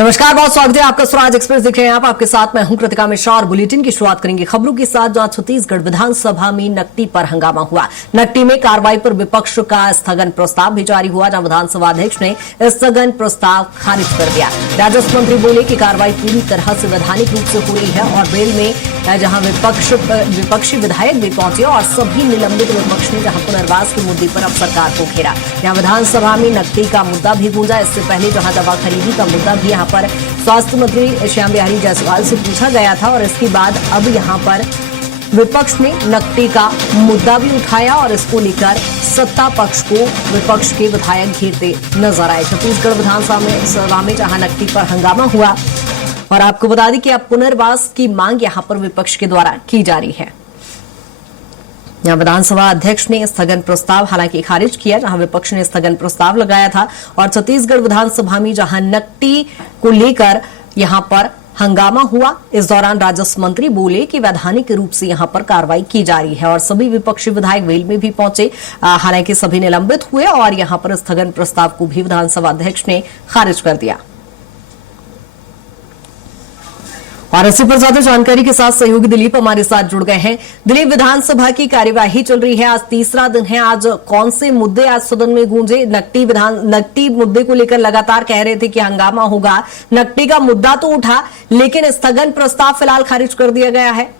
नमस्कार, बहुत स्वागत है आपका। स्वराज एक्सप्रेस देख रहे हैं आप। आपके साथ मैं हूं कृतिका मिश्रा और बुलेटिन की शुरुआत करेंगे खबरों के साथ, जहां छत्तीसगढ़ विधानसभा में नकटी पर हंगामा हुआ। नकटी में कार्रवाई पर विपक्ष का स्थगन प्रस्ताव भी जारी हुआ, जहां विधानसभा अध्यक्ष ने स्थगन प्रस्ताव खारिज कर दिया। राजस्व मंत्री बोले कि कार्रवाई पूरी तरह से वैधानिक रूप से हो रही है और बेल में जहां विपक्षी विधायक भी पहुंचे और सभी निलंबित विपक्ष ने जहां पुनर्वास के मुद्दे पर अब सरकार को घेरा। यहां विधानसभा में नकटी का मुद्दा भी गूंजा। इससे पहले जहां दवा खरीदी का मुद्दा भी यहां पर स्वास्थ्य मंत्री श्याम बिहारी जायसवाल से पूछा गया था और इसके बाद अब यहां पर विपक्ष ने नकटी का मुद्दा भी उठाया और इसको लेकर सत्ता पक्ष को विपक्ष के विधायक घेरते नजर आए। छत्तीसगढ़ विधानसभा में जहां नकटी पर हंगामा हुआ और आपको बता दें कि अब पुनर्वास की मांग यहां पर विपक्ष के द्वारा की जा रही है। यहां विधानसभा अध्यक्ष ने स्थगन प्रस्ताव हालांकि खारिज किया, जहां विपक्ष ने स्थगन प्रस्ताव लगाया था और छत्तीसगढ़ विधानसभा में जहां नकटी को लेकर यहां पर हंगामा हुआ। इस दौरान राजस्व मंत्री बोले कि वैधानिक रूप से यहां पर कार्रवाई की जा रही है और सभी विपक्षी विधायक वेल में भी पहुंचे। हालांकि सभी निलंबित हुए और यहां पर स्थगन प्रस्ताव को भी विधानसभा अध्यक्ष ने खारिज कर दिया। और इसी पर ज्यादा जानकारी के साथ सहयोगी दिलीप हमारे साथ जुड़ गए हैं। दिलीप, विधानसभा की कार्यवाही चल रही है, आज तीसरा दिन है। आज कौन से मुद्दे आज सदन में गूंजे? नकटी मुद्दे को लेकर लगातार कह रहे थे कि हंगामा होगा। नकटी का मुद्दा तो उठा, लेकिन स्थगन प्रस्ताव फिलहाल खारिज कर दिया गया है।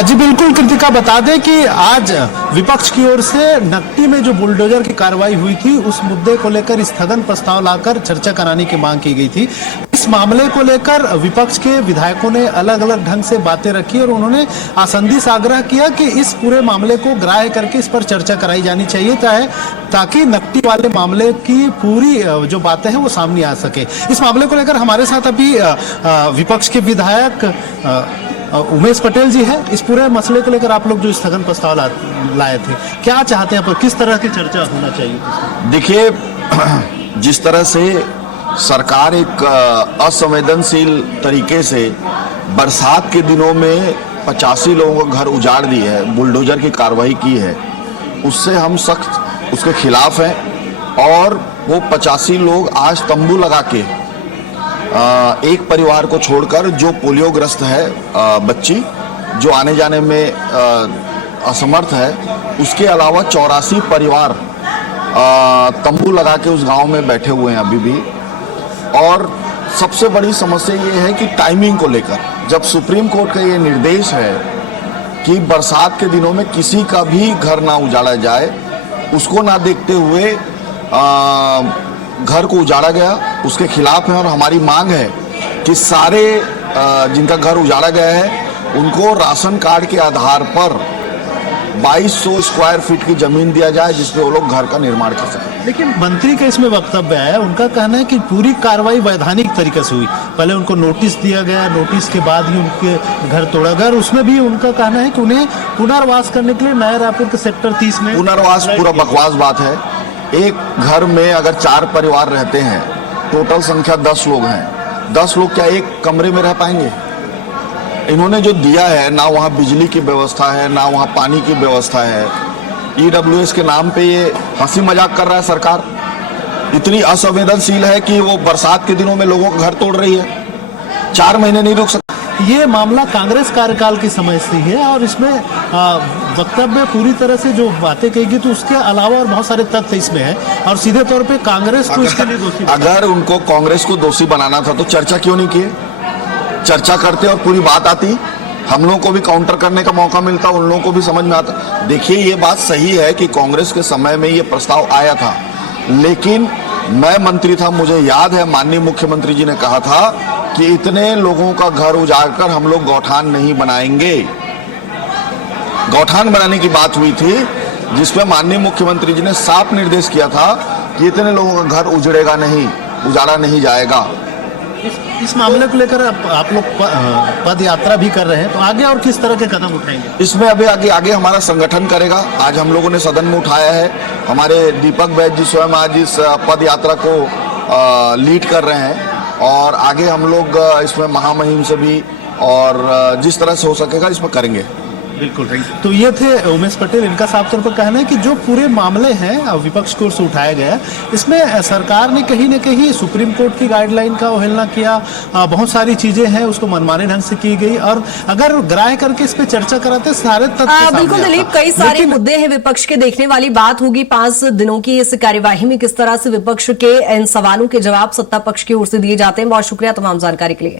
जी बिल्कुल कृतिका, बता दें कि आज विपक्ष की ओर से नकटी में जो बुलडोजर की कार्रवाई हुई थी उस मुद्दे को लेकर स्थगन प्रस्ताव लाकर चर्चा कराने की मांग की गई थी। इस मामले को लेकर विपक्ष के विधायकों ने अलग अलग ढंग से बातें रखी और उन्होंने आसंदिश आग्रह किया कि इस पूरे मामले को ग्राह्य करके इस पर चर्चा कराई जानी चाहिए ताकि नकटी वाले मामले की पूरी जो बातें हैं वो सामने आ सके। इस मामले को लेकर हमारे साथ अभी विपक्ष के विधायक उमेश पटेल जी है। इस पूरे मसले को लेकर आप लोग जो स्थगन प्रस्ताव लाए थे, क्या चाहते हैं, पर किस तरह की चर्चा होना चाहिए? देखिए, जिस तरह से सरकार एक असंवेदनशील तरीके से बरसात के दिनों में 85 लोगों का घर उजाड़ दी है, बुलडोजर की कार्रवाई की है, उससे हम सख्त उसके खिलाफ हैं। और वो 85 लोग आज तंबू लगा के एक परिवार को छोड़कर, जो पोलियोग्रस्त है बच्ची, जो आने जाने में असमर्थ है, उसके अलावा 84 परिवार तंबू लगा के उस गांव में बैठे हुए हैं अभी भी। और सबसे बड़ी समस्या ये है कि टाइमिंग को लेकर, जब सुप्रीम कोर्ट का ये निर्देश है कि बरसात के दिनों में किसी का भी घर ना उजाड़ा जाए, उसको ना देखते हुए घर को उजाड़ा गया, उसके खिलाफ है। और हमारी मांग है कि सारे जिनका घर उजाड़ा गया है उनको राशन कार्ड के आधार पर 2200 स्क्वायर फीट की जमीन दिया जाए, जिसमें वो लोग घर का निर्माण कर सकें। लेकिन मंत्री का इसमें वक्तव्य आया, उनका कहना है कि पूरी कार्रवाई वैधानिक तरीके से हुई। पहले उनको नोटिस दिया गया, नोटिस के बाद ही उनके घर तोड़ा गया और उसमें भी उनका कहना है कि उन्हें पुनर्वास करने के लिए नया रायपुर के सेक्टर 30 में पुनर्वास पूरा बकवास बात है। एक घर में अगर 4 परिवार रहते हैं, टोटल संख्या 10 लोग हैं, 10 लोग क्या एक कमरे में रह पाएंगे? इन्होंने जो दिया है, ना वहाँ बिजली की व्यवस्था है, ना वहाँ पानी की व्यवस्था है। EWS के नाम पे ये हंसी मजाक कर रहा है सरकार। इतनी असंवेदनशील है कि वो बरसात के दिनों में लोगों का घर तोड़ रही है। 4 महीने नहीं रुक सकते। ये मामला कांग्रेस कार्यकाल के समय से है और इसमें वक्तव्य पूरी तरह से जो बातें कही गई, तो उसके अलावा और बहुत सारे तथ्य इसमें है और सीधे तौर पे कांग्रेस को इसके लिए दोषी। अगर उनको कांग्रेस को दोषी बनाना था तो चर्चा क्यों नहीं किए? चर्चा करते और पूरी बात आती, हम लोगों को भी काउंटर करने का मौका मिलता, उन लोगों को भी समझ में आता। देखिए, ये बात सही है कि कांग्रेस के समय में ये प्रस्ताव आया था, लेकिन मैं मंत्री था, मुझे याद है माननीय मुख्यमंत्री जी ने कहा था कि इतने लोगों का घर उजाड़कर हम लोग गौठान नहीं बनाएंगे। गौठान बनाने की बात हुई थी, जिसमें माननीय मुख्यमंत्री जी ने साफ निर्देश किया था कि इतने लोगों का घर उजड़ेगा नहीं, उजाड़ा नहीं जाएगा। इस मामले को लेकर आप लोग पद यात्रा भी कर रहे हैं, तो आगे और किस तरह के कदम उठाएंगे? इसमें अभी आगे हमारा संगठन करेगा। आज हम लोगों ने सदन में उठाया है, हमारे दीपक बैद जी स्वयं आज इस पद यात्रा को लीड कर रहे हैं और आगे हम लोग इसमें महामहिम से भी और जिस तरह से हो सकेगा इसमें करेंगे। बिल्कुल। तो ये थे उमेश पटेल, इनका साफ तौर पर कहना है कि जो पूरे मामले हैं विपक्ष की ओर से उठाया गया है, इसमें सरकार ने कहीं न कहीं सुप्रीम कोर्ट की गाइडलाइन का अवहेलना किया, बहुत सारी चीजें हैं उसको मनमाने ढंग से की गई, और अगर ग्राह्य करके इस पे चर्चा कराते सारे तथ्य बिल्कुल दिलीप, कई सारे मुद्दे हैं विपक्ष के, देखने वाली बात होगी 5 दिनों की इस कार्यवाही में किस तरह से विपक्ष के इन सवालों के जवाब सत्ता पक्ष की ओर से दिए जाते हैं। बहुत शुक्रिया तमाम जानकारी के लिए।